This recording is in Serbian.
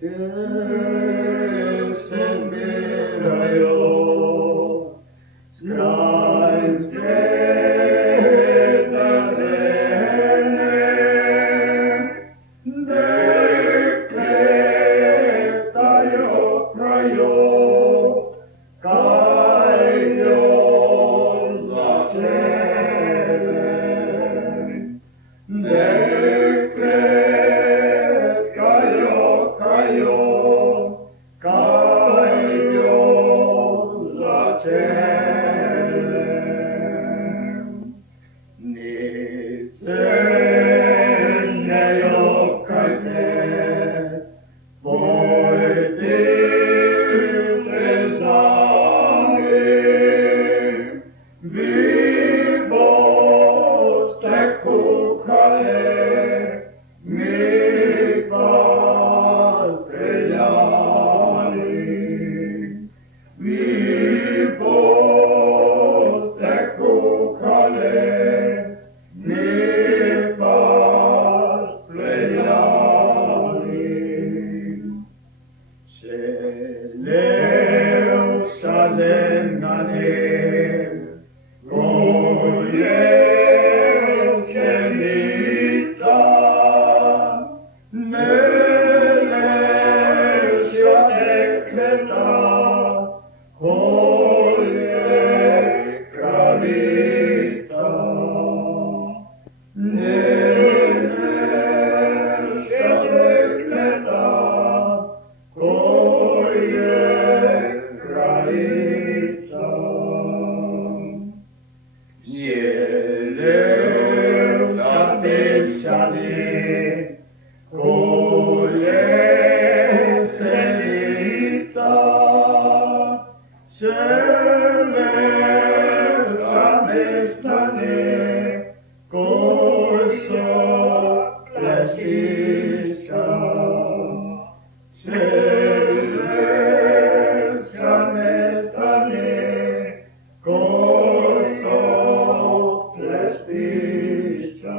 gdje se zbiraju s kraljevske žene, dekletaju kraju, kajju začele. Dekletaju kraju, kajju začele. Nice ne jokajte, pojdi bez nami, vi boste kuhale, mi pa streljali. Vi boste kuhale, mi pa streljali. Seleuša zemlja neb, koje pšenica, Melešja dekleta, koje kraljica. Melešja dekleta, koje kraljica. Seleuša devčane, koje senica, Seleuša mestane, ko so plestišča. Seleuša mestane, ko so plestišča.